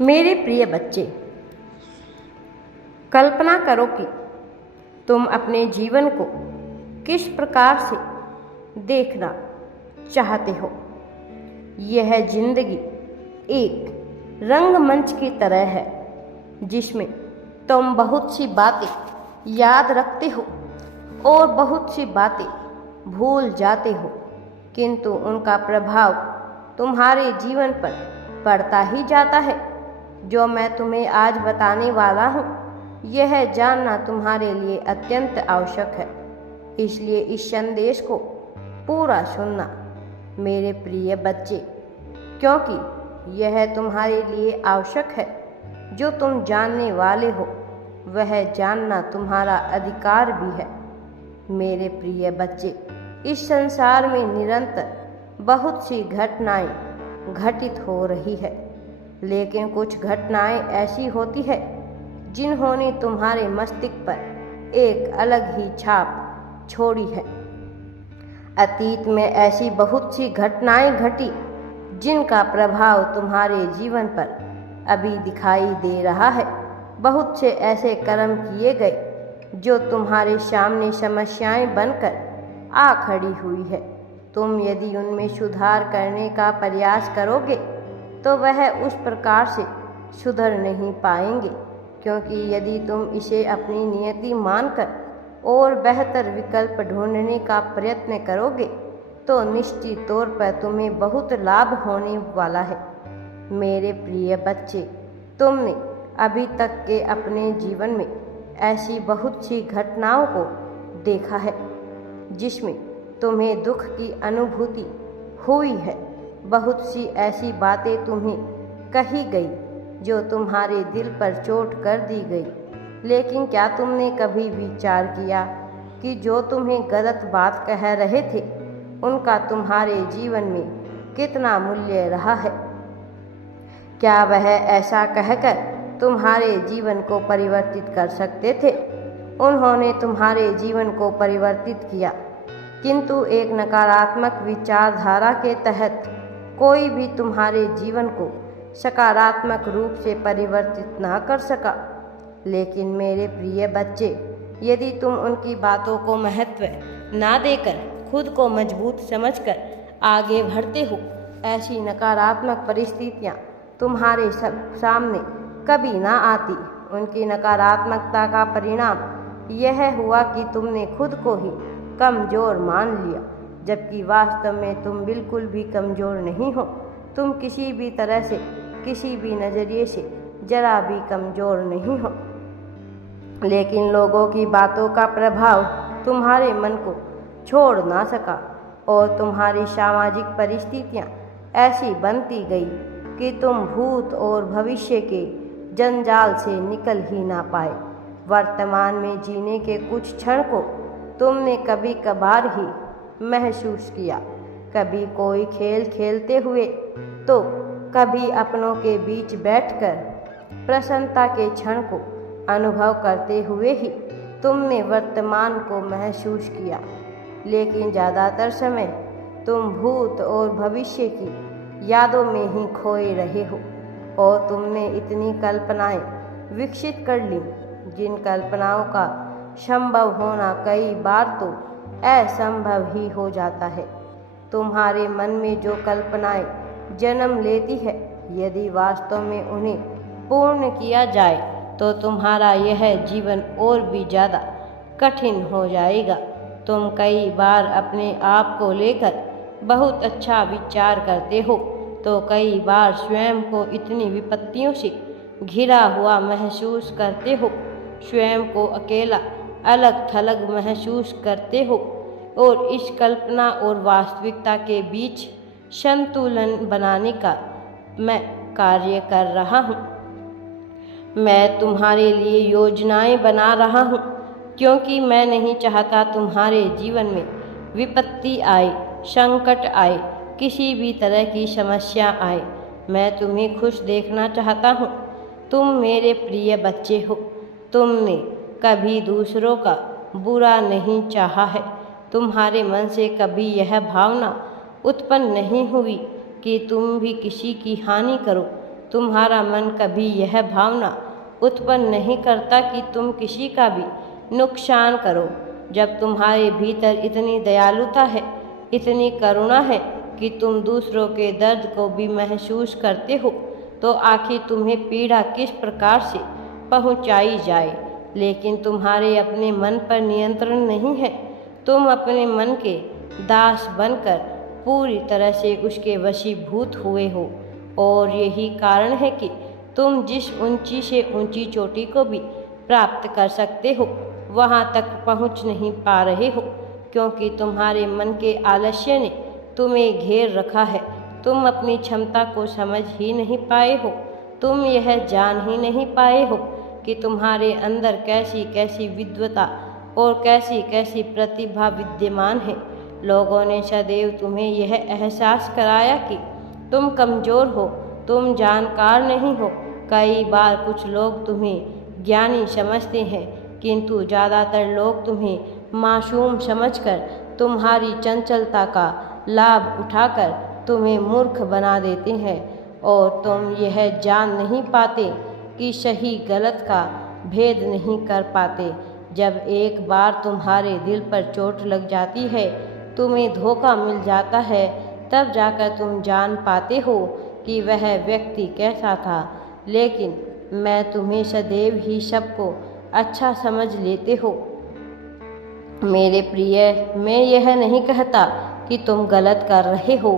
मेरे प्रिय बच्चे, कल्पना करो कि तुम अपने जीवन को किस प्रकार से देखना चाहते हो। यह जिंदगी एक रंगमंच की तरह है जिसमें तुम बहुत सी बातें याद रखते हो और बहुत सी बातें भूल जाते हो, किंतु उनका प्रभाव तुम्हारे जीवन पर पड़ता ही जाता है। जो मैं तुम्हें आज बताने वाला हूँ, यह जानना तुम्हारे लिए अत्यंत आवश्यक है, इसलिए इस संदेश को पूरा सुनना मेरे प्रिय बच्चे, क्योंकि यह तुम्हारे लिए आवश्यक है। जो तुम जानने वाले हो वह जानना तुम्हारा अधिकार भी है। मेरे प्रिय बच्चे, इस संसार में निरंतर बहुत सी घटनाएं घटित हो रही है, लेकिन कुछ घटनाएं ऐसी होती है जिन्होंने तुम्हारे मस्तिष्क पर एक अलग ही छाप छोड़ी है। अतीत में ऐसी बहुत सी घटनाएं घटी जिनका प्रभाव तुम्हारे जीवन पर अभी दिखाई दे रहा है। बहुत से ऐसे कर्म किए गए जो तुम्हारे सामने समस्याएं बनकर आ खड़ी हुई है। तुम यदि उनमें सुधार करने का प्रयास करोगे तो वह उस प्रकार से सुधर नहीं पाएंगे, क्योंकि यदि तुम इसे अपनी नियति मानकर और बेहतर विकल्प ढूंढने का प्रयत्न करोगे तो निश्चित तौर पर तुम्हें बहुत लाभ होने वाला है। मेरे प्रिय बच्चे, तुमने अभी तक के अपने जीवन में ऐसी बहुत सी घटनाओं को देखा है जिसमें तुम्हें दुख की अनुभूति हुई है। बहुत सी ऐसी बातें तुम्हें कही गई जो तुम्हारे दिल पर चोट कर दी गई, लेकिन क्या तुमने कभी विचार किया कि जो तुम्हें गलत बात कह रहे थे उनका तुम्हारे जीवन में कितना मूल्य रहा है? क्या वह ऐसा कहकर तुम्हारे जीवन को परिवर्तित कर सकते थे? उन्होंने तुम्हारे जीवन को परिवर्तित किया, किंतु एक नकारात्मक विचारधारा के तहत कोई भी तुम्हारे जीवन को सकारात्मक रूप से परिवर्तित ना कर सका। लेकिन मेरे प्रिय बच्चे, यदि तुम उनकी बातों को महत्व ना देकर खुद को मजबूत समझकर आगे बढ़ते हो, ऐसी नकारात्मक परिस्थितियाँ तुम्हारे सामने कभी ना आती। उनकी नकारात्मकता का परिणाम यह हुआ कि तुमने खुद को ही कमज़ोर मान लिया, जबकि वास्तव में तुम बिल्कुल भी कमज़ोर नहीं हो। तुम किसी भी तरह से, किसी भी नज़रिए से जरा भी कमज़ोर नहीं हो, लेकिन लोगों की बातों का प्रभाव तुम्हारे मन को छोड़ ना सका और तुम्हारी सामाजिक परिस्थितियाँ ऐसी बनती गई कि तुम भूत और भविष्य के जंजाल से निकल ही ना पाए। वर्तमान में जीने के कुछ क्षण को तुमने कभी कभार ही महसूस किया, कभी कोई खेल खेलते हुए तो कभी अपनों के बीच बैठकर प्रसन्नता के क्षण को अनुभव करते हुए ही तुमने वर्तमान को महसूस किया। लेकिन ज़्यादातर समय तुम भूत और भविष्य की यादों में ही खोए रहे हो और तुमने इतनी कल्पनाएं विकसित कर ली जिन कल्पनाओं का संभव होना कई बार तो असंभव ही हो जाता है। तुम्हारे मन में जो कल्पनाएं जन्म लेती है, यदि वास्तव में उन्हें पूर्ण किया जाए तो तुम्हारा यह जीवन और भी ज़्यादा कठिन हो जाएगा। तुम कई बार अपने आप को लेकर बहुत अच्छा विचार करते हो तो कई बार स्वयं को इतनी विपत्तियों से घिरा हुआ महसूस करते हो, स्वयं को अकेला अलग थलग महसूस करते हो और इस कल्पना और वास्तविकता के बीच संतुलन बनाने का मैं कार्य कर रहा हूँ। मैं तुम्हारे लिए योजनाएं बना रहा हूँ, क्योंकि मैं नहीं चाहता तुम्हारे जीवन में विपत्ति आए, संकट आए, किसी भी तरह की समस्या आए। मैं तुम्हें खुश देखना चाहता हूँ। तुम मेरे प्रिय बच्चे हो। तुमने कभी दूसरों का बुरा नहीं चाहा है। तुम्हारे मन से कभी यह भावना उत्पन्न नहीं हुई कि तुम भी किसी की हानि करो। तुम्हारा मन कभी यह भावना उत्पन्न नहीं करता कि तुम किसी का भी नुकसान करो। जब तुम्हारे भीतर इतनी दयालुता है, इतनी करुणा है कि तुम दूसरों के दर्द को भी महसूस करते हो, तो आखिर तुम्हें पीड़ा किस प्रकार से पहुंचाई जाए। लेकिन तुम्हारे अपने मन पर नियंत्रण नहीं है। तुम अपने मन के दास बनकर पूरी तरह से उसके वशीभूत हुए हो, और यही कारण है कि तुम जिस ऊंची से ऊंची चोटी को भी प्राप्त कर सकते हो, वहां तक पहुंच नहीं पा रहे हो, क्योंकि तुम्हारे मन के आलस्य ने तुम्हें घेर रखा है। तुम अपनी क्षमता को समझ ही नहीं पाए हो। तुम यह जान ही नहीं पाए हो कि तुम्हारे अंदर कैसी कैसी विद्वता और कैसी कैसी प्रतिभा विद्यमान है। लोगों ने सदैव तुम्हें यह एहसास कराया कि तुम कमज़ोर हो, तुम जानकार नहीं हो। कई बार कुछ लोग तुम्हें ज्ञानी समझते हैं, किंतु ज़्यादातर लोग तुम्हें मासूम समझकर तुम्हारी चंचलता का लाभ उठाकर तुम्हें मूर्ख बना देते हैं, और तुम यह जान नहीं पाते कि सही गलत का भेद नहीं कर पाते। जब एक बार तुम्हारे दिल पर चोट लग जाती है, तुम्हें धोखा मिल जाता है, तब जाकर तुम जान पाते हो कि वह व्यक्ति कैसा था। लेकिन मैं तुम्हें सदैव ही सबको अच्छा समझ लेते हो। मेरे प्रिय, मैं यह नहीं कहता कि तुम गलत कर रहे हो,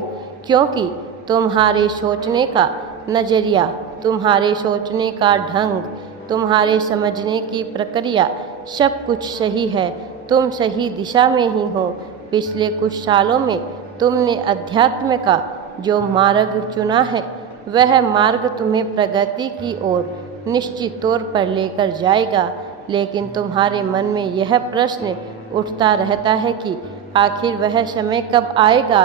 क्योंकि तुम्हारे सोचने का नज़रिया, तुम्हारे सोचने का ढंग, तुम्हारे समझने की प्रक्रिया सब कुछ सही है। तुम सही दिशा में ही हो। पिछले कुछ सालों में तुमने अध्यात्म का जो मार्ग चुना है, वह मार्ग तुम्हें प्रगति की ओर निश्चित तौर पर लेकर जाएगा। लेकिन तुम्हारे मन में यह प्रश्न उठता रहता है कि आखिर वह समय कब आएगा,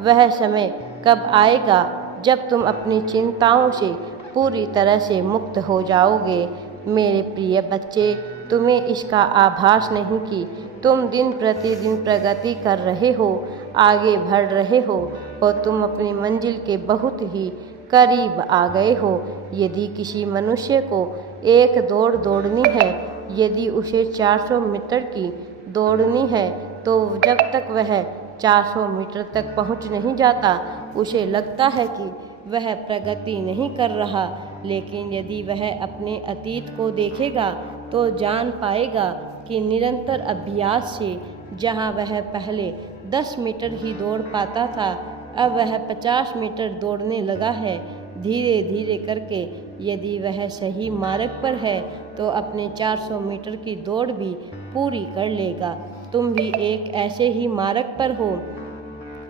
वह समय कब आएगा जब तुम अपनी चिंताओं से पूरी तरह से मुक्त हो जाओगे। मेरे प्रिय बच्चे, तुम्हें इसका आभास नहीं कि तुम दिन प्रतिदिन प्रगति कर रहे हो, आगे बढ़ रहे हो, और तुम अपनी मंजिल के बहुत ही करीब आ गए हो। यदि किसी मनुष्य को एक दौड़ दौड़नी है, यदि उसे 400 मीटर की दौड़नी है, तो जब तक वह 400 मीटर तक पहुंच नहीं जाता, उसे लगता है कि वह प्रगति नहीं कर रहा। लेकिन यदि वह अपने अतीत को देखेगा, तो जान पाएगा कि निरंतर अभ्यास से जहां वह पहले 10 मीटर ही दौड़ पाता था, अब वह 50 मीटर दौड़ने लगा है। धीरे धीरे करके यदि वह सही मार्ग पर है, तो अपने 400 मीटर की दौड़ भी पूरी कर लेगा। तुम भी एक ऐसे ही मार्ग पर हो।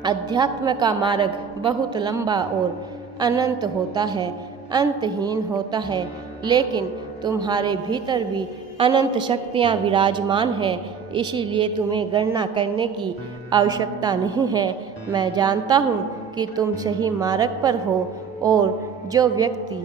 अध्यात्म का मार्ग बहुत लंबा और अनंत होता है, अंतहीन होता है, लेकिन तुम्हारे भीतर भी अनंत शक्तियाँ विराजमान हैं। इसीलिए तुम्हें गणना करने की आवश्यकता नहीं है। मैं जानता हूँ कि तुम सही मार्ग पर हो, और जो व्यक्ति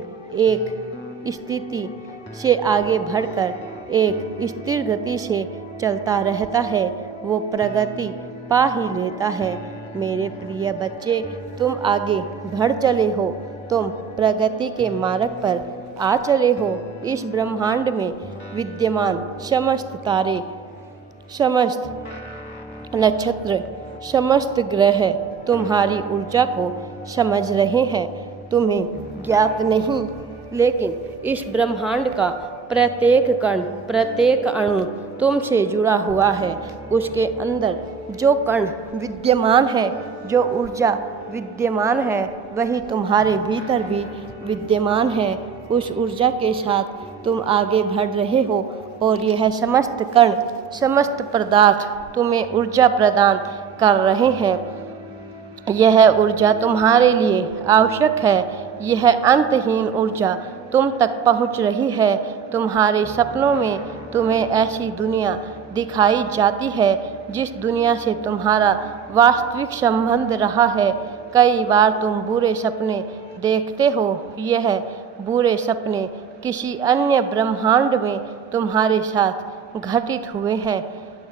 एक स्थिति से आगे बढ़कर एक स्थिर गति से चलता रहता है, वो प्रगति पा ही लेता है। मेरे प्रिय बच्चे, तुम आगे बढ़ चले हो, तुम प्रगति के मार्ग पर आ चले हो। इस ब्रह्मांड में विद्यमान समस्त तारे, समस्त नक्षत्र, समस्त ग्रह तुम्हारी ऊर्जा को समझ रहे हैं। तुम्हें ज्ञात नहीं, लेकिन इस ब्रह्मांड का प्रत्येक कण, प्रत्येक अणु तुमसे जुड़ा हुआ है। उसके अंदर जो कण विद्यमान है, जो ऊर्जा विद्यमान है, वही तुम्हारे भीतर भी विद्यमान है। उस ऊर्जा के साथ तुम आगे बढ़ रहे हो, और यह समस्त कण, समस्त पदार्थ तुम्हें ऊर्जा प्रदान कर रहे हैं। यह ऊर्जा तुम्हारे लिए आवश्यक है। यह अंतहीन ऊर्जा तुम तक पहुंच रही है। तुम्हारे सपनों में तुम्हें ऐसी दुनिया दिखाई जाती है जिस दुनिया से तुम्हारा वास्तविक संबंध रहा है। कई बार तुम बुरे सपने देखते हो। यह बुरे सपने किसी अन्य ब्रह्मांड में तुम्हारे साथ घटित हुए हैं।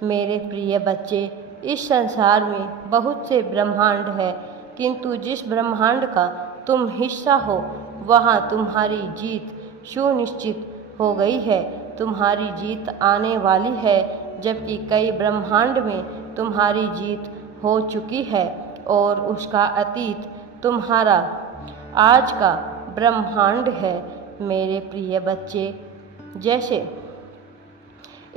मेरे प्रिय बच्चे, इस संसार में बहुत से ब्रह्मांड हैं, किंतु जिस ब्रह्मांड का तुम हिस्सा हो, वहाँ तुम्हारी जीत सुनिश्चित हो गई है। तुम्हारी जीत आने वाली है, जबकि कई ब्रह्मांड में तुम्हारी जीत हो चुकी है और उसका अतीत तुम्हारा आज का ब्रह्मांड है। मेरे प्रिय बच्चे, जैसे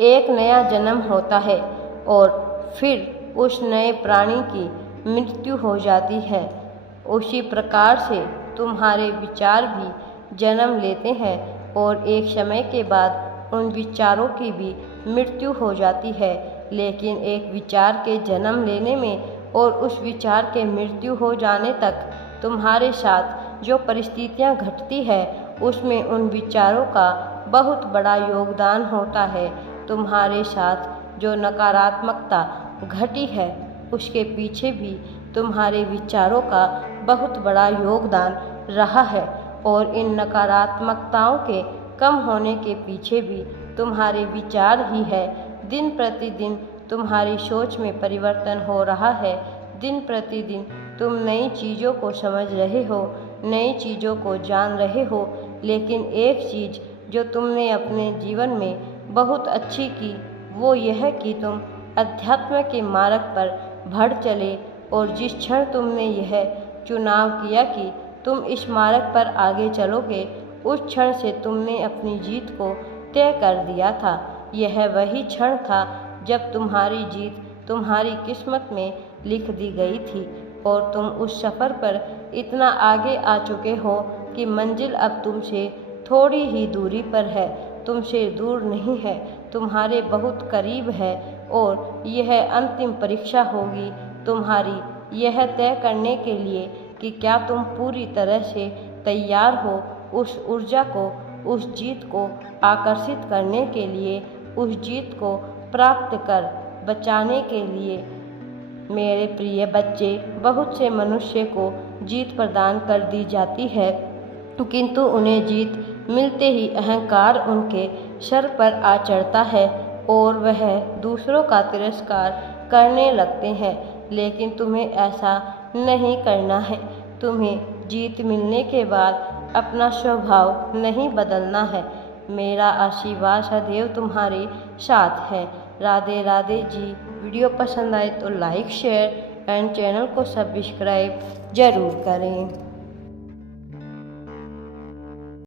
एक नया जन्म होता है और फिर उस नए प्राणी की मृत्यु हो जाती है, उसी प्रकार से तुम्हारे विचार भी जन्म लेते हैं और एक समय के बाद उन विचारों की भी मृत्यु हो जाती है। लेकिन एक विचार के जन्म लेने में और उस विचार के मृत्यु हो जाने तक तुम्हारे साथ जो परिस्थितियां घटती है, उसमें उन विचारों का बहुत बड़ा योगदान होता है। तुम्हारे साथ जो नकारात्मकता घटी है, उसके पीछे भी तुम्हारे विचारों का बहुत बड़ा योगदान रहा है और इन नकारात्मकताओं के कम होने के पीछे भी तुम्हारे विचार ही है। दिन प्रतिदिन तुम्हारी सोच में परिवर्तन हो रहा है। दिन प्रतिदिन तुम नई चीज़ों को समझ रहे हो, नई चीज़ों को जान रहे हो, लेकिन एक चीज़ जो तुमने अपने जीवन में बहुत अच्छी की, वो यह कि तुम अध्यात्म के मार्ग पर बढ़ चले और जिस क्षण तुमने यह चुनाव किया कि तुम इस मार्ग पर आगे चलोगे, उस क्षण से तुमने अपनी जीत को तय कर दिया था। यह वही क्षण था जब तुम्हारी जीत तुम्हारी किस्मत में लिख दी गई थी और तुम उस सफ़र पर इतना आगे आ चुके हो कि मंजिल अब तुमसे थोड़ी ही दूरी पर है, तुमसे दूर नहीं है, तुम्हारे बहुत करीब है और यह अंतिम परीक्षा होगी तुम्हारी, यह तय करने के लिए कि क्या तुम पूरी तरह से तैयार हो उस ऊर्जा को, उस जीत को आकर्षित करने के लिए, उस जीत को प्राप्त कर बचाने के लिए। मेरे प्रिय बच्चे, बहुत से मनुष्य को जीत प्रदान कर दी जाती है, किंतु उन्हें जीत मिलते ही अहंकार उनके सर पर आ चढ़ता है और वह दूसरों का तिरस्कार करने लगते हैं। लेकिन तुम्हें ऐसा नहीं करना है। तुम्हें जीत मिलने के बाद अपना स्वभाव नहीं बदलना है। मेरा आशीर्वाद सदैव तुम्हारे साथ है। राधे राधे जी। वीडियो पसंद आए तो लाइक, शेयर एंड चैनल को सब्सक्राइब जरूर करें।